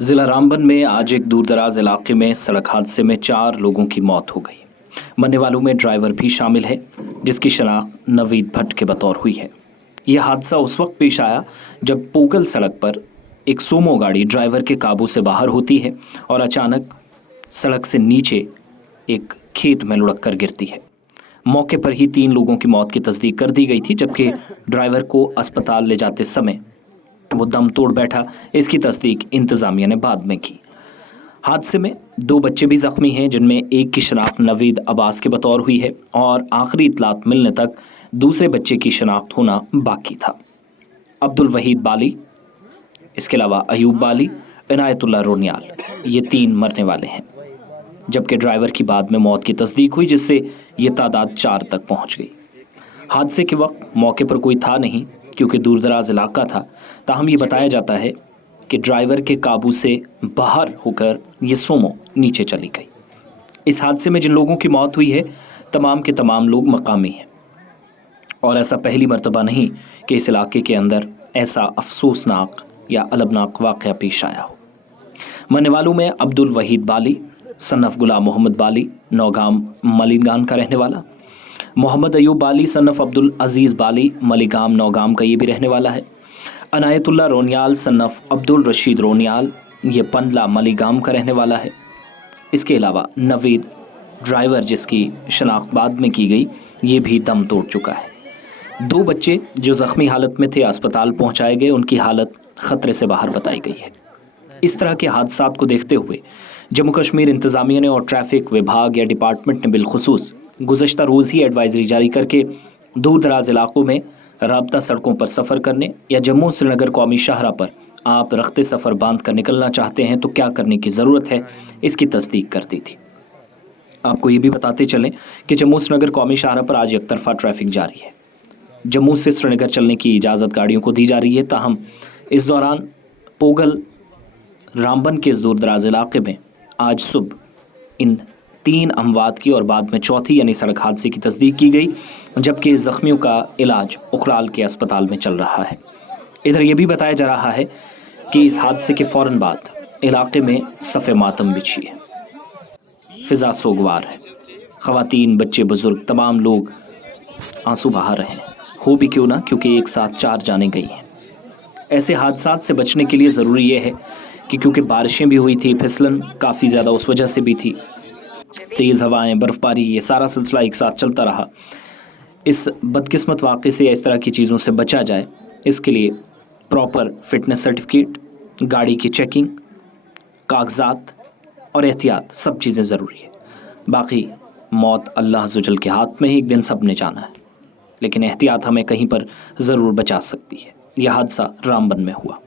ज़िला रामबन में आज एक दूरदराज इलाके में सड़क हादसे में 4 लोगों की मौत हो गई। मरने वालों में ड्राइवर भी शामिल है, जिसकी शनाख्त नवीद भट्ट के बतौर हुई है। यह हादसा उस वक्त पेश आया जब पोगल सड़क पर एक सोमो गाड़ी ड्राइवर के काबू से बाहर होती है और अचानक सड़क से नीचे एक खेत में लुढ़क कर गिरती है। मौके पर ही 3 लोगों की मौत की तस्दीक कर दी गई थी, जबकि ड्राइवर को अस्पताल ले जाते समय वो दम तोड़ बैठा। इसकी तस्दीक इंतजामिया ने बाद में की। हादसे में 2 बच्चे भी जख्मी हैं, जिनमें एक की शनाख्त नवीद अब्बास के बतौर हुई है और आखिरी इतलात मिलने तक दूसरे बच्चे की शनाख्त होना बाकी था। अब्दुल वहीद बाली, इसके अलावा अयूब बाली, इनायतुल्लाह रोनियाल, ये 3 मरने वाले हैं, जबकि ड्राइवर की बाद में मौत की तस्दीक हुई, जिससे ये तादाद 4 तक पहुंच गई। हादसे के वक्त मौके पर कोई था नहीं, क्योंकि दूरदराज इलाका था। ताहम ये बताया जाता है कि ड्राइवर के काबू से बाहर होकर ये सोमो नीचे चली गई। इस हादसे में जिन लोगों की मौत हुई है, तमाम के तमाम लोग मकामी हैं और ऐसा पहली मर्तबा नहीं कि इस इलाके के अंदर ऐसा अफसोसनाक या अलबनाक वाक़या पेश आया हो। मरने वालों में अब्दुल वहीद बाली सन्नफ गुलाम मोहम्मद बाली नौगाम मलिगान का रहने वाला, मोहम्मद अयूब बाली सन्नफ अब्दुल अजीज़ बाली मलिगाम नौगाम का ये भी रहने वाला है। अनायतुल्लाह रोनियाल सन्नफ अब्दुल रशीद रोनियाल, ये पंदला मलिगाम का रहने वाला है। इसके अलावा नवीद ड्राइवर, जिसकी शनाख्त बाद में की गई, ये भी दम तोड़ चुका है। 2 बच्चे जो ज़ख्मी हालत में थे अस्पताल पहुंचाए गए, उनकी हालत ख़तरे से बाहर बताई गई है। इस तरह के हादसात को देखते हुए जम्मू कश्मीर इंतज़ामिया ने और ट्रैफिक विभाग या डिपार्टमेंट ने बिलखुसूस गुज़श्ता रोज़ ही एडवाइजरी जारी करके दूर दराज इलाकों में राब्ता सड़कों पर सफ़र करने या जम्मू श्रीनगर कौमी शाहरा पर आप रखते सफ़र बांध कर निकलना चाहते हैं तो क्या करने की ज़रूरत है, इसकी तस्दीक कर दी थी। आपको ये भी बताते चलें कि जम्मू श्रीनगर कौमी शाहरा पर आज एक तरफा ट्रैफिक जारी है। जम्मू से श्रीनगर चलने की इजाज़त गाड़ियों को दी जा रही है, ताहम इस दौरान पोगल रामबन के इस दूर दराज इलाके में आज सुबह इन 3 अमवात की और बाद में चौथी यानी सड़क हादसे की तस्दीक की गई, जबकि ज़ख्मियों का इलाज उखराल के अस्पताल में चल रहा है। इधर यह भी बताया जा रहा है कि इस हादसे के फ़ौरन बाद इलाके में सफ़े मातम बिछी है, फ़िज़ा सोगवार है। ख़वातीन, बच्चे, बुज़ुर्ग तमाम लोग आंसू बहा रहे हैं, हो भी क्यों ना, क्योंकि एक साथ 4 जानें गई हैं। ऐसे हादसात से बचने के लिए ज़रूरी ये है कि क्योंकि बारिशें भी हुई थी, फिसलन काफ़ी ज़्यादा उस वजह से भी थी, तेज़ हवाएं, बर्फ़बारी, ये सारा सिलसिला एक साथ चलता रहा। इस बदकिस्मत वाक़े से या इस तरह की चीज़ों से बचा जाए, इसके लिए प्रॉपर फिटनेस सर्टिफिकेट, गाड़ी की चेकिंग, कागजात और एहतियात, सब चीज़ें ज़रूरी है। बाकी मौत अल्लाह अज़्ज़वजल के हाथ में ही, एक दिन सब ने जाना है, लेकिन एहतियात हमें कहीं पर ज़रूर बचा सकती है। यह हादसा रामबन में हुआ।